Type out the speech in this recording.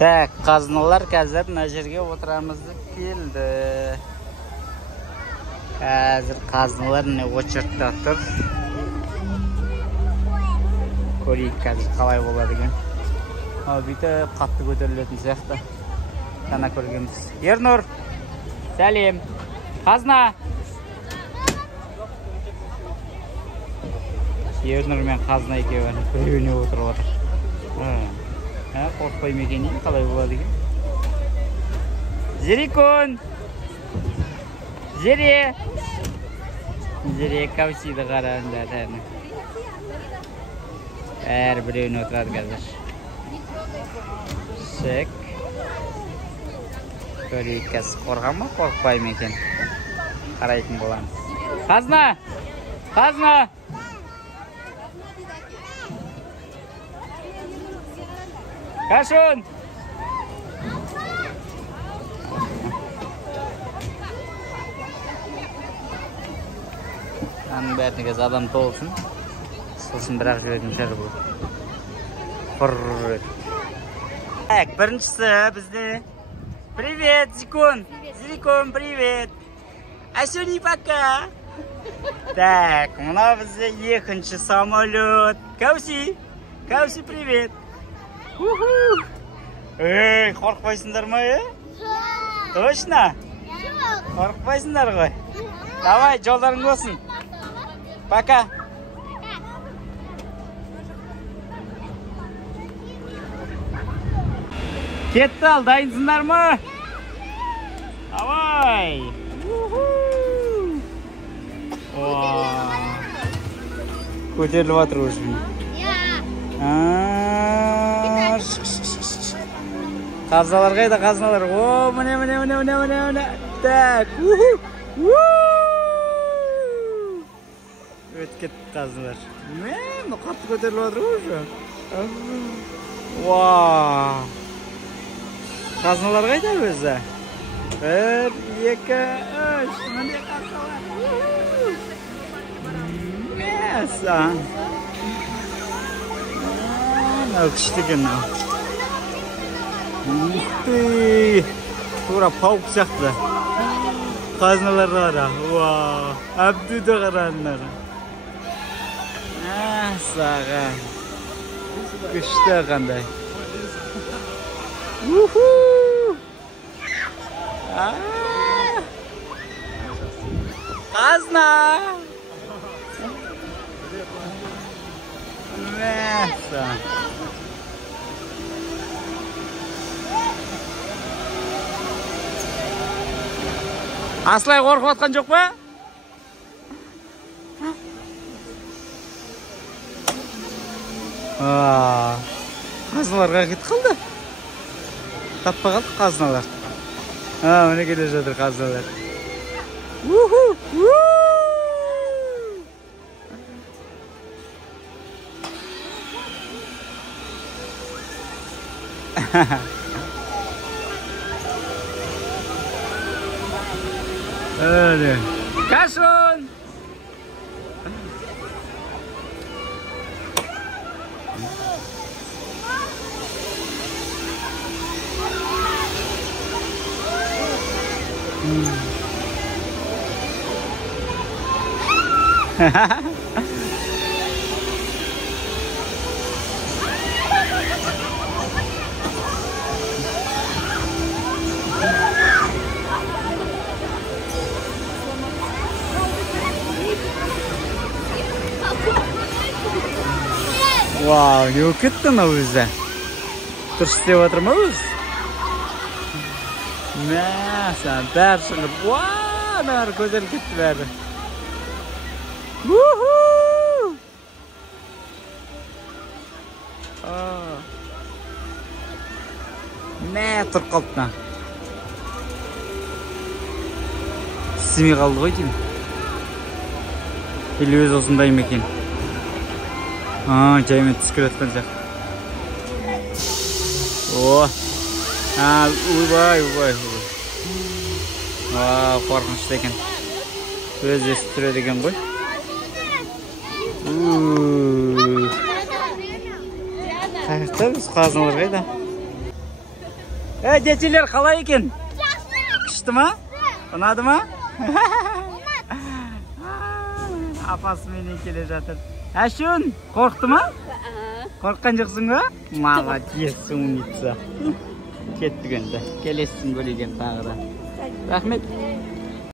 Так, қазыналар қазір мына жерге отырамыз деп келді. Қазір қазыналар міне очередьте тұр. Көрейік қазір қалай болады екен. Бүйтіп қатты көтерілетін сияқты. Ғана көргенбіз. Ернұр, сәлем. Қазына. Ернұр мен қазына екеуі біреуіне отырып отыр. Қорықпай екен, қалай болады екен. Зерикон. Зере каусиді қарағында тәні. Әр біреуіне отырады қазір. Шек. Көрейік қазір қорған ма, қорықпай екен. Қарайтын боламыз. Қазына! Қазына! Кашун! Аның бәріне кез адам толсын. Сосын бірақ жүретін шәрі бұл. Так, біріншісі бізде. Привет, Зикон! Зикон, привет! Асюни, пока! Так, мұна бізде екінші самолет. Кауси! Кауси, привет! Эй, қорқпайсыңдар ма, Точно? Қорқпайсыңдар ғой. Давай, жолдарың болсын. Пока. Кетті ал, дайынсыңдар ма? Давай. Көтеріліп атыр өзім. Қазыналар қайда, қазыналар? О, міне. Так, өтіп кетті қазыналар. Мен, қатты көтеріліп атыр өзі. Вау. Қазыналар қайда өзі? 1, 2, 3, міне қазыналар. Мәсі. Күшті екен. Ухты! Тура паук сияқты. Қазыналар қара. Вау! Әбдуді қарандар. Саға. Күшті қандай. Уху! Қазына! Мәсі. Аслай қорқып атқан жоқ па? Қазыналарға кетіп қалды. Таппа қалдық қазыналар. Міне келе жатыр қазыналар. Öyle. Kaçın! Вау, не өкетті ма өзі? Дұрыс істеп отыр ма өз? Мәсі, бәрі шығып. Вау, бәрі көзел кетті бәрі. Мә, тұрып қалдына. Істемей қалды ғой деймін. Или өз осындай мекен. Жаймен түскір өткен сияқты. Убай. Қорқынышты екен. Өз естіп тұрады екен ғой. Қайықта біз қазыналар қайда? Жечелер қалай екен? Күшті ма? Ұнады ма? Апасымен келе жатыр. Әшін, қорқты ма? Қорққан жоқсың ба? Молодец, умница. Кеттік енді. Келесің көреген тағы да. Рахмет.